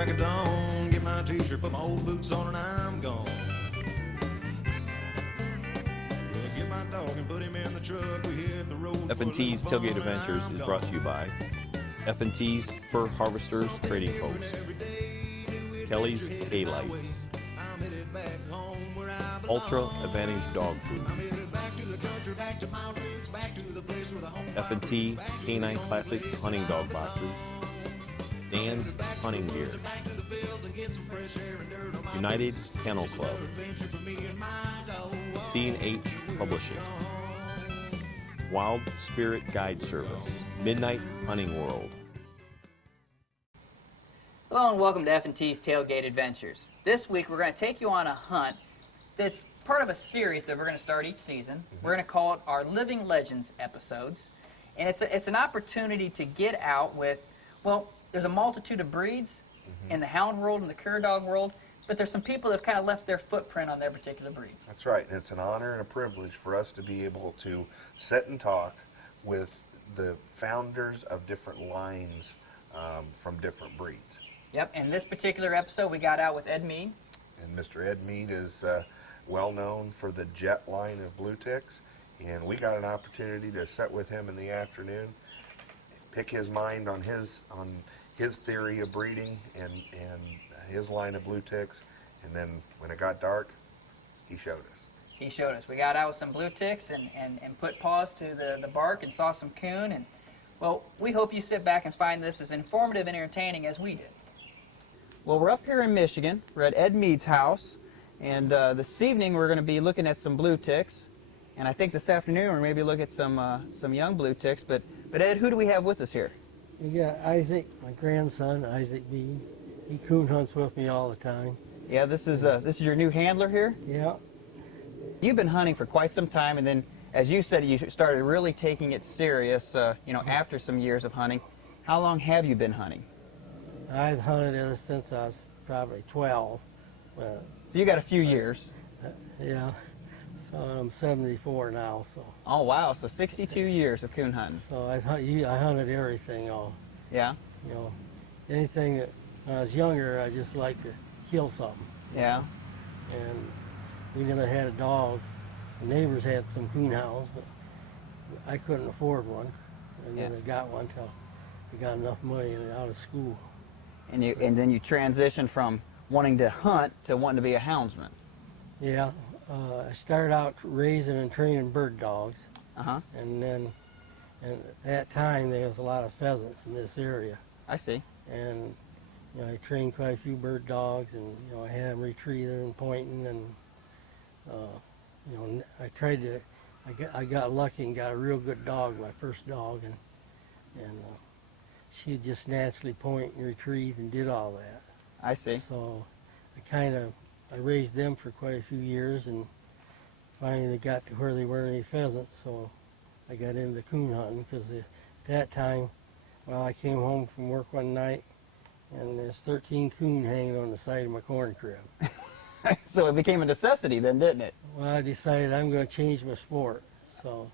crack of dawn. Get my t-shirt, put my old boots on, and I'm gone. Well, get my dog and put him in the truck. We hit the road. F&T's Tailgate Adventures is brought to you by F&T's Fur Harvesters Trading Post, Kelly's K-Lights, Ultra Advantage Dog Food, F&T Canine Classic Hunting Dog Boxes, Dan's Hunting Gear, United Kennel Club, C&H Publishing, Wild Spirit Guide Service, Midnight Hunting World. Hello and welcome to F&T's Tailgate Adventures. This week we're going to take you on a hunt that's part of a series that we're going to start each season. We're going to call it our Living Legends episodes. And it's an opportunity to get out with, well, there's a multitude of breeds in the hound world and the cur dog world, but there's some people that have kind of left their footprint on their particular breed. That's right, and it's an honor and a privilege for us to be able to sit and talk with the founders of different lines from different breeds. Yep, and this particular episode we got out with Ed Mead. And Mr. Ed Mead is well known for the Jet line of Blueticks, and we got an opportunity to sit with him in the afternoon, pick his mind on his theory of breeding and his line of Blueticks, and then when it got dark, he showed us. He showed us. We got out with some Blueticks and put paws to the bark and saw some coon, and well, we hope you sit back and find this as informative and entertaining as we did. Well, we're up here in Michigan. We're at Ed Mead's house, and this evening we're going to be looking at some Blueticks, and I think this afternoon we're maybe look at some young Blueticks. But Ed, who do we have with us here? We got Isaac, my grandson, Isaac Mead. He coon hunts with me all the time. Yeah, this is your new handler here. Yeah. You've been hunting for quite some time, and then, as you said, you started really taking it serious. After some years of hunting. How long have you been hunting? I've hunted ever since I was probably 12. So you got a few years. Yeah. So I'm 74 now. So. Oh wow! So 62 years of coon hunting. So I hunted everything. Yeah. You know, anything that when I was younger, I just liked to kill something. Yeah. And we never had a dog. The neighbors had some coon hounds, but I couldn't afford one. And then I got one till we got enough money and out of school. And then you transitioned from wanting to hunt to wanting to be a houndsman. Yeah, I started out raising and training bird dogs. And at that time there was a lot of pheasants in this area. I see. And I trained quite a few bird dogs, and I had them retrieving and pointing, and I got lucky and got a real good dog, my first dog, and she'd just naturally point and retrieve and did all that. I see. So I raised them for quite a few years, and finally they got to where they weren't any pheasants, so I got into coon hunting, because at that time, I came home from work one night and there's 13 coon hanging on the side of my corn crib. So it became a necessity then, didn't it? Well, I decided I'm going to change my sport. So.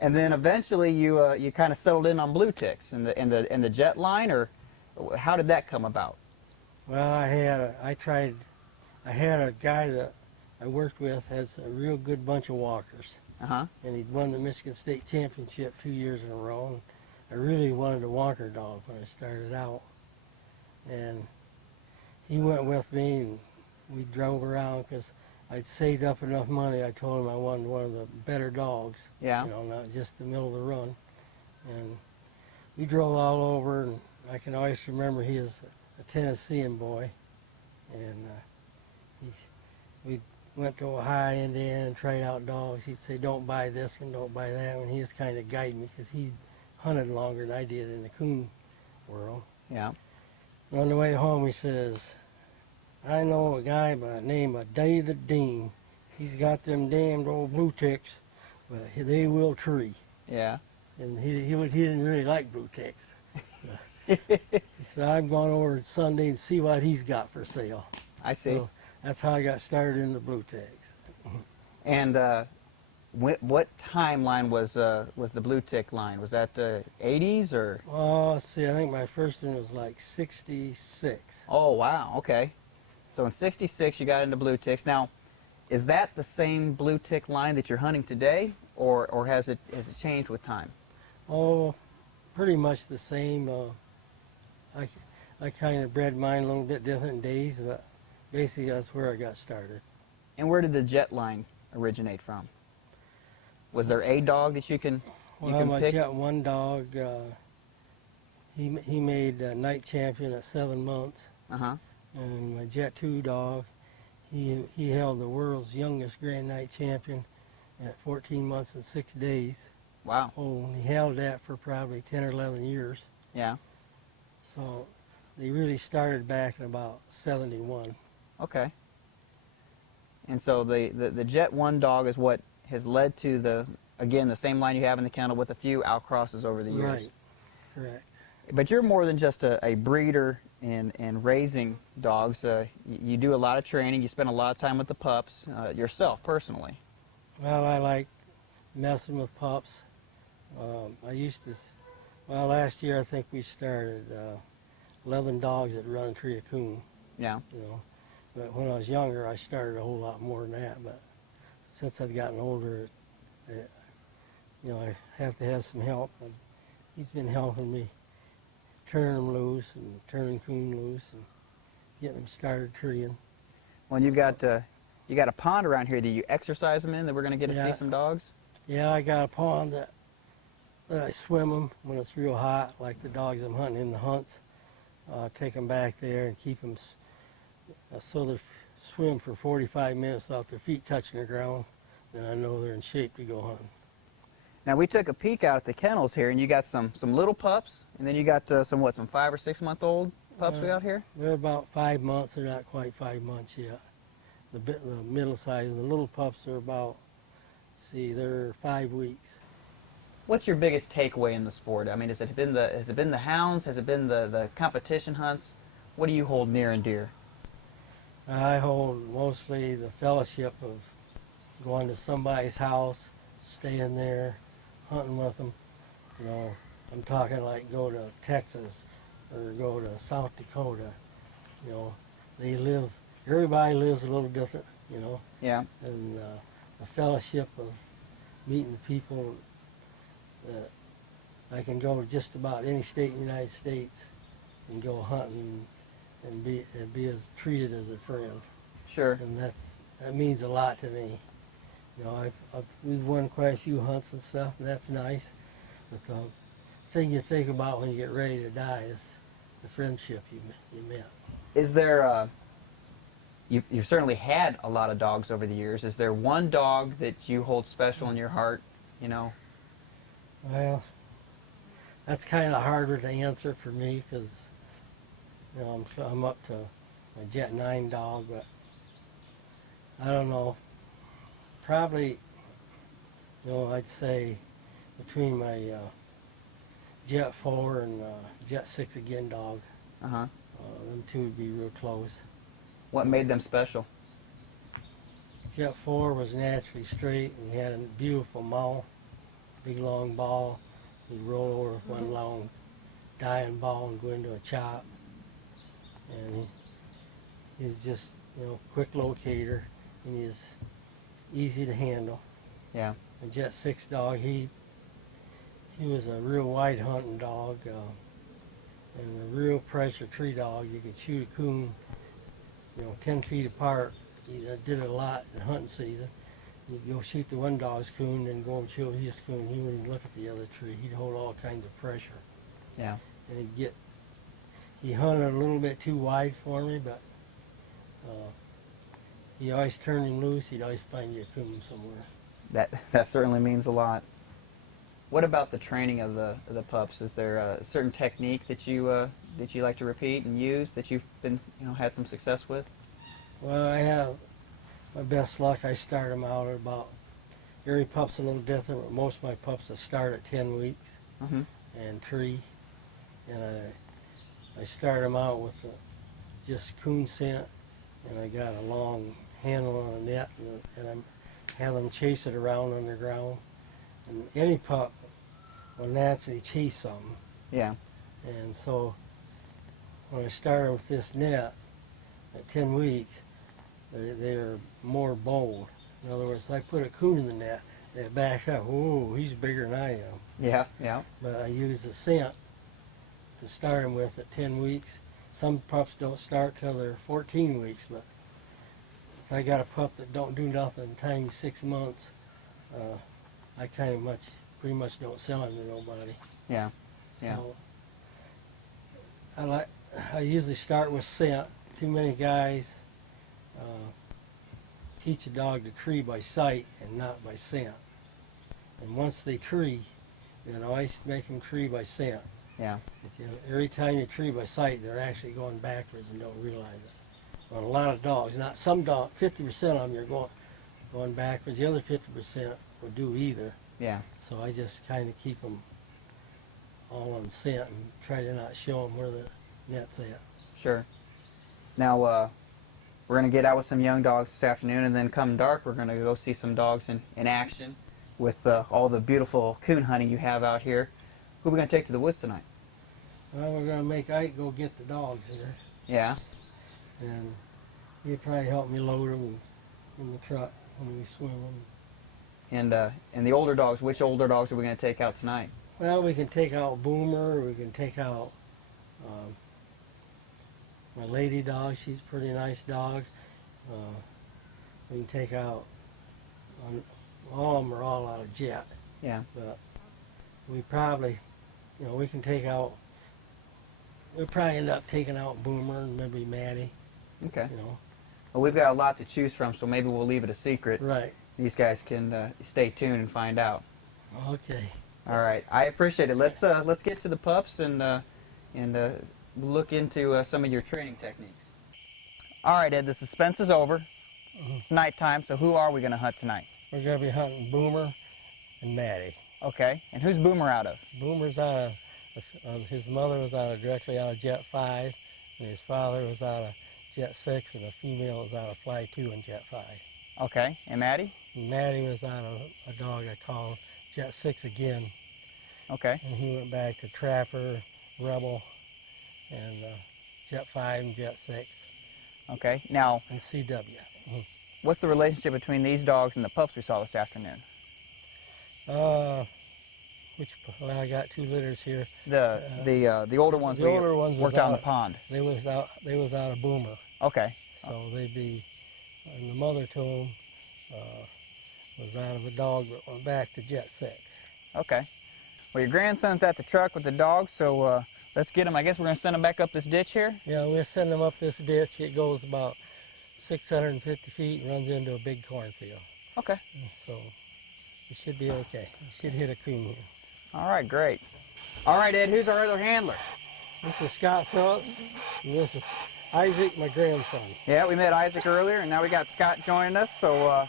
And then eventually you kind of settled in on Blueticks and the Jet line, or how did that come about? Well, I had a guy that I worked with has a real good bunch of walkers. And he'd won the Michigan State Championship 2 years in a row. And I really wanted a walker dog when I started out. And he went with me, and we drove around because I'd saved up enough money. I told him I wanted one of the better dogs. Yeah. Not just the middle of the run. And we drove all over, and I can always remember he was a Tennessean boy. And we went to Ohio, Indiana, and tried out dogs. He'd say, don't buy this one, don't buy that one. He was kind of guiding me because he hunted longer than I did in the coon world. Yeah. And on the way home, he says, I know a guy by the name of David Dean. He's got them damned old Blueticks, but they will tree. Yeah. And he didn't really like Blueticks. He said, I'm going over Sunday and see what he's got for sale. I see. So that's how I got started in the Blueticks. And What timeline was the blue tick line? Was that the 80s or? Oh, let's see, I think my first one was like 66. Oh wow, okay. So in '66 you got into blue ticks. Now, is that the same blue tick line that you're hunting today, or has it changed with time? Oh, pretty much the same. I kind of bred mine a little bit different days, but basically that's where I got started. And where did the jet line originate from? Was there a dog that you can My pick? Jet 1 dog, he made night champion at 7 months. Uh-huh. And my Jet 2 dog, he held the world's youngest Grand Night champion at 14 months and 6 days. Wow. Oh, and he held that for probably 10 or 11 years. Yeah. So they really started back in about 71. Okay. And so the Jet 1 dog is what has led to the same line you have in the kennel with a few outcrosses over the years. Right, correct. But you're more than just a breeder and raising dogs. You do a lot of training. You spend a lot of time with the pups yourself, personally. Well, I like messing with pups. Last year I think we started 11 dogs that run tree a coon. Yeah. You know, but when I was younger, I started a whole lot more than that. But since I've gotten older, I have to have some help. And he's been helping me turn them loose and turning coon loose and getting them started treeing. Well, you got a pond around here that you exercise them in that we're going to get to see some dogs? Yeah, I got a pond that I swim them when it's real hot, like the dogs I'm hunting in the hunts. Take them back there and keep them so they swim for 45 minutes without their feet touching the ground. Then I know they're in shape to go hunting. Now, we took a peek out at the kennels here, and you got some little pups, and then you got some 5 or 6 month old pups we got here? They're about 5 months. They're not quite 5 months yet. The middle size, the little pups are about, they're 5 weeks. What's your biggest takeaway in the sport? I mean, has it been the hounds? Has it been the competition hunts? What do you hold near and dear? I hold mostly the fellowship of going to somebody's house, staying there, hunting with them. You know, I'm talking like go to Texas or go to South Dakota. You know, everybody lives a little different, you know. Yeah. And the fellowship of meeting the people that I can go to just about any state in the United States and go hunting and be as treated as a friend. Sure. And that means a lot to me. You know, we've won quite a few hunts and stuff, and that's nice. But the thing you think about when you get ready to die is the friendship you met. Is there, you've certainly had a lot of dogs over the years. Is there one dog that you hold special in your heart, you know? Well, that's kind of harder to answer for me because, you know, I'm up to my Jet 9 dog, but I don't know. Probably, you know, I'd say between my Jet 4 and Jet 6 again dog, Uh-huh. them two would be real close. What made them special? Jet 4 was naturally straight and he had a beautiful maul, big long ball. He'd roll over with one long dying ball and go into a chop. And he's just, you know, quick locator and he's easy to handle. Yeah. The Jet 6 dog, he was a real wide hunting dog and a real pressure tree dog. You could shoot a coon, you know, 10 feet apart. He did it a lot in hunting season. You'd go shoot the one dog's coon, then go and shoot his coon. He wouldn't look at the other tree. He'd hold all kinds of pressure. Yeah. And he hunted a little bit too wide for me, but he always turned him loose. He'd always find you a coon somewhere. That certainly means a lot. What about the training of the pups? Is there a certain technique that you like to repeat and use that you've been had some success with? Well, I have my best luck. I start them out at about, every pup's a little different, but most of my pups start at 10 weeks and 3. And I start them out with just coon scent, and I got a long handle on a net, and have them chase it around underground. And any pup will naturally chase something. Yeah. And so when I started with this net at 10 weeks, they're more bold. In other words, if I put a coon in the net, they back up. Oh, he's bigger than I am. Yeah, yeah. But I use the scent to start them with at 10 weeks. Some pups don't start till they're 14 weeks, but if I got a pup that don't do nothing in time he's 6 months, I pretty much don't sell him to nobody. Yeah. Yeah. So I usually start with scent. Too many guys teach a dog to tree by sight and not by scent. And once they tree, you know, I make them tree by scent. Yeah. You know, every time you tree by sight, they're actually going backwards and don't realize it. Well, a lot of dogs, not some dogs, 50% of them you're going backwards. The other 50% will do either. Yeah. So I just kind of keep them all on scent and try to not show them where the net's at. Sure. Now, we're going to get out with some young dogs this afternoon, and then come dark, we're going to go see some dogs in action with all the beautiful coon hunting you have out here. Who are we going to take to the woods tonight? Well, we're going to make Ike go get the dogs here. Yeah. And he'll probably help me load them in the truck when we swim them. And the older dogs, which older dogs are we going to take out tonight? Well, we can take out Boomer, we can take out my lady dog, she's a pretty nice dog. We can take out, all of them are all out of Jet. Yeah. But we probably, you know, we can take out, we'll probably end up taking out Boomer and maybe Maddie. Okay. You know. Well, we've got a lot to choose from, so maybe we'll leave it a secret. Right. These guys can stay tuned and find out. Okay. All right. I appreciate it. Let's get to the pups and look into some of your training techniques. All right, Ed. The suspense is over. It's nighttime. So who are we going to hunt tonight? We're going to be hunting Boomer and Maddie. Okay. And who's Boomer out of? Boomer's out of, his mother was directly out of Jet 5, and his father was out of Jet 6, and the female was out of Fly 2 and Jet 5. Okay. And Maddie? And Maddie was out of a dog I called Jet 6 again. Okay. And he went back to Trapper, Rebel, and Jet 5 and Jet 6. Okay. Now, and CW. What's the relationship between these dogs and the pups we saw this afternoon? Well, I got 2 litters here. The older ones worked out in the pond. They was out of Boomer. Okay. So they'd be, and the mother to them was out of a dog that went back to Jet 6. Okay. Well, your grandson's at the truck with the dogs, so let's get him. I guess we're going to send him back up this ditch here? Yeah, we'll send him up this ditch. It goes about 650 feet and runs into a big cornfield. Okay. So it should be okay. You should hit a coon here. All right, great. All right, Ed, who's our other handler? This is Scott Phillips, and this is Isaac, my grandson. Yeah, we met Isaac earlier, and now we got Scott joining us, so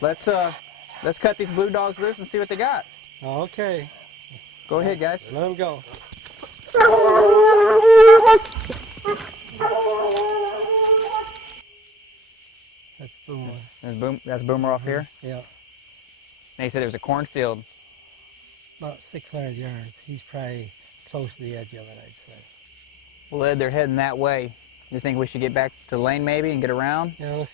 let's cut these blue dogs loose and see what they got. Okay. Go ahead, guys. Let them go. That's Boomer. That's Boomer off here? Yeah. And you said there was a cornfield. About 600 yards. He's probably close to the edge of it, I'd say. Well, Ed, they're heading that way. You think we should get back to the lane maybe and get around? Yeah, we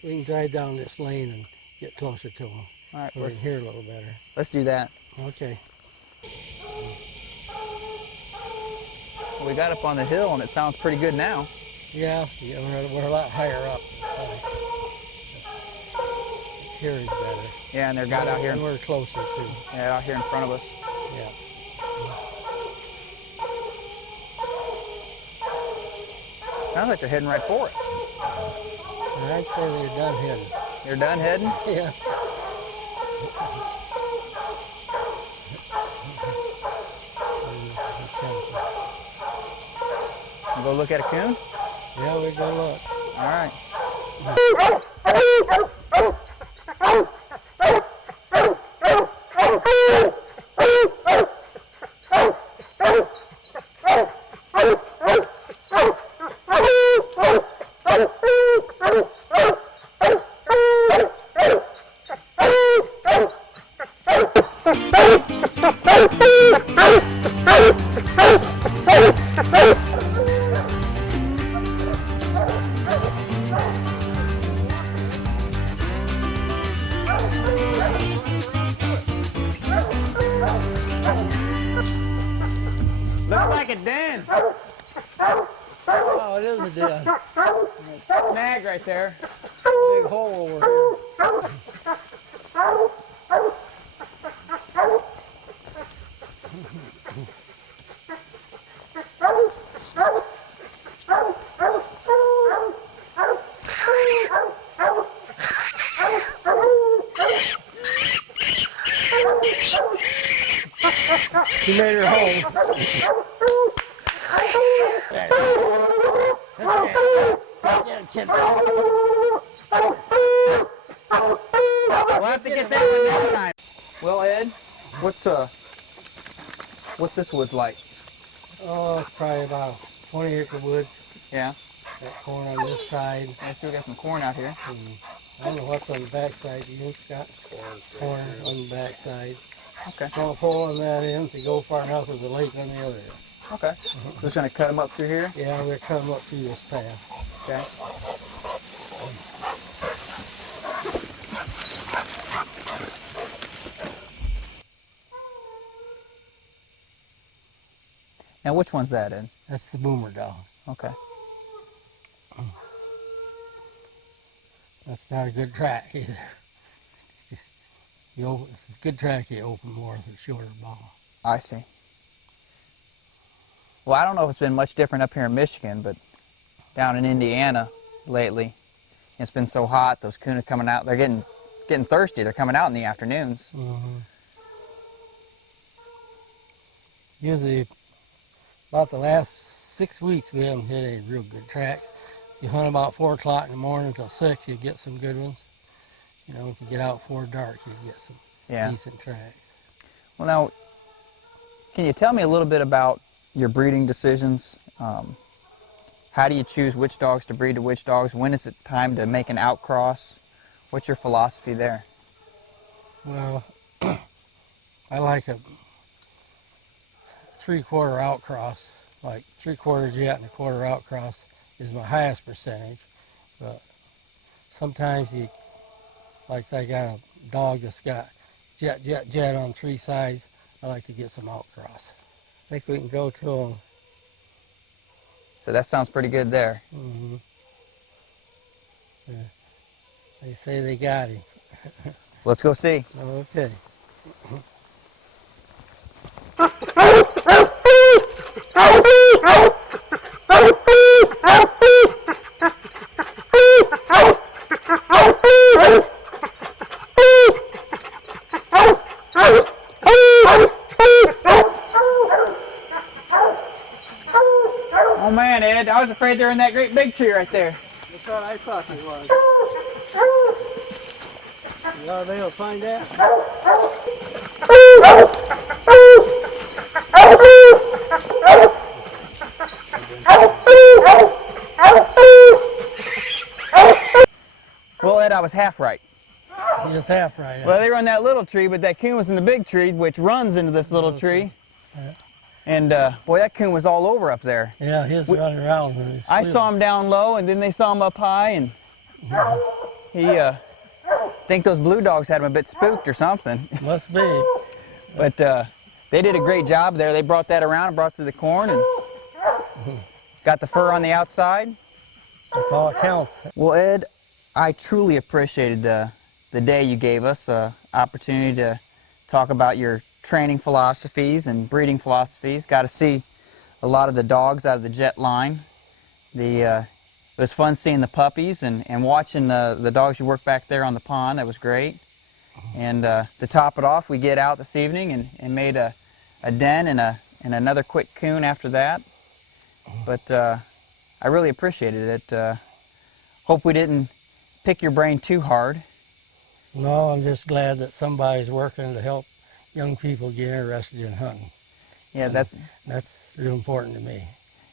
can drive down this lane and get closer to them. All right. So we can hear a little better. Let's do that. Okay. Well, we got up on the hill and it sounds pretty good now. Yeah, we're a lot higher up. Here is better. Yeah, and they're got out here. And we're closer too. Yeah, out here in front of us. Yeah. Sounds like they're heading right for us. And I'd say they're done heading. You're done heading? Yeah. You go look at a coon? Yeah, we go look. All right. Oh, it isn't dead. Snag right there. Big hole over here. She made her home. We'll have to get that one next time. Well, Ed, what's this woods like? Oh, it's probably about 20-acre wood. Yeah. That corn on this side. I see we got some corn out here. And I don't know what's on the back side. Do you got corn on the back side? Okay. Small hole on that end to go far enough with the lake on the other end. Okay. Just gonna cut them up through here. Yeah, we're coming up through this path. Okay. Now, which one's that, Ed? That's the boomer dog. Okay. That's not a good track either. If it's a good track, you open more with a shorter ball. I see. Well, I don't know if it's been much different up here in Michigan, but down in Indiana lately, it's been so hot. Those coon are coming out. They're getting thirsty. They're coming out in the afternoons. Mm-hmm. Usually, about the last 6 weeks, we haven't hit any real good tracks. You hunt about 4 o'clock in the morning until 6, you get some good ones. You know, if you get out before dark, you get some decent tracks. Well, now, can you tell me a little bit about your breeding decisions? How do you choose which dogs to breed to which dogs? When is it time to make an outcross? What's your philosophy there? Well, I like a 3/4 outcross, like 3/4 jet and 1/4 outcross is my highest percentage. But sometimes like I got a dog that's got jet on 3 sides. I like to get some outcross. I think we can go to them. So that sounds pretty good there. Mm-hmm. Yeah. They say they got him. Let's go see. Okay. Oh man, Ed, I was afraid they were in that great big tree right there. That's what I thought they was. You ought to be able to find that. Well, Ed, I was half right. He was half right. Well, they were in that little tree, but that coon was in the big tree, which runs into this little tree. And boy, that coon was all over up there. Yeah, he was running around. I saw him down low, and then they saw him up high, and I think those blue dogs had him a bit spooked or something. Must be. But they did a great job there. They brought that around and brought through the corn and got the fur on the outside. That's all it counts. Well, Ed, I truly appreciated the day you gave us, opportunity to talk about your training philosophies and breeding philosophies. Got to see a lot of the dogs out of the jet line. It was fun seeing the puppies and watching the dogs you work back there on the pond. That was great. And to top it off, we get out this evening and made a den and another quick coon after that. But I really appreciated it. Hope we didn't pick your brain too hard. No, I'm just glad that somebody's working to help young people get interested in hunting. Yeah, and that's real important to me.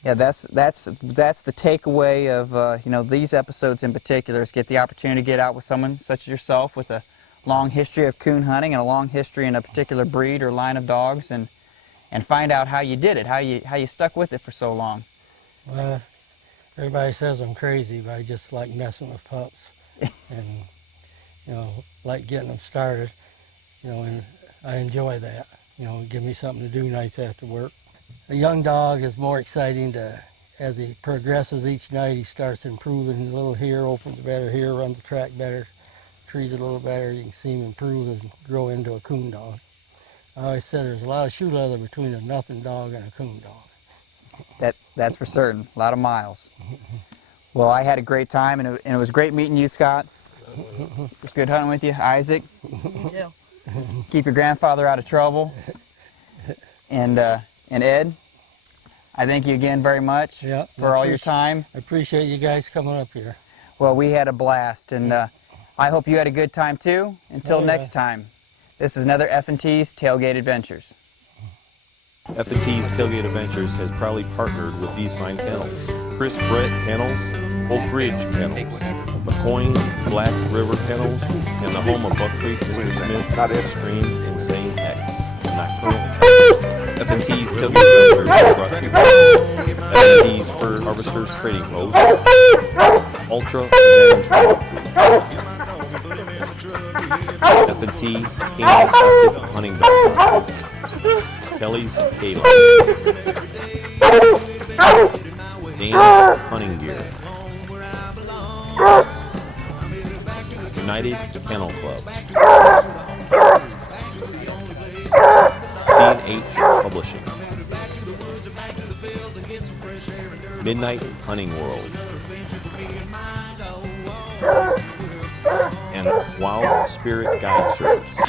Yeah, that's the takeaway of these episodes in particular, is get the opportunity to get out with someone such as yourself with a long history of coon hunting and a long history in a particular breed or line of dogs, and find out how you did it, how you stuck with it for so long. Well, everybody says I'm crazy, but I just like messing with pups and like getting them started. And I enjoy that. Give me something to do nights after work. A young dog is more exciting as he progresses each night. He starts improving. A little here, opens better here, runs the track better, trees a little better. You can see him improve and grow into a coon dog. I always said there's a lot of shoe leather between a nothing dog and a coon dog. That's for certain. A lot of miles. Well, I had a great time, and it was great meeting you, Scott. It was good hunting with you, Isaac. You too. Keep your grandfather out of trouble. And Ed, I thank you again very much for all your time. I appreciate you guys coming up here. Well, we had a blast, and I hope you had a good time too. Until next time, this is another F&T's Tailgate Adventures. F&T's Tailgate Adventures has proudly partnered with these fine kennels: Chris Brett Kennels, Oak Ridge Kennels, McCoy's Black River Kennels, and the home of Buck Creek Mr. Smith Extreme Insane X. Nocturnal. F&T's Tailgate Adventures is brought to you by F&T's Fur Harvesters Trading Post, Ultra Advantage F&T King Classic Hunting Dog Boxes, Kelly's K-Lights, Dane's Hunting Gear, United Kennel Club, C&H Publishing, Midnight Hunting World, and Wild Spirit Guide Service.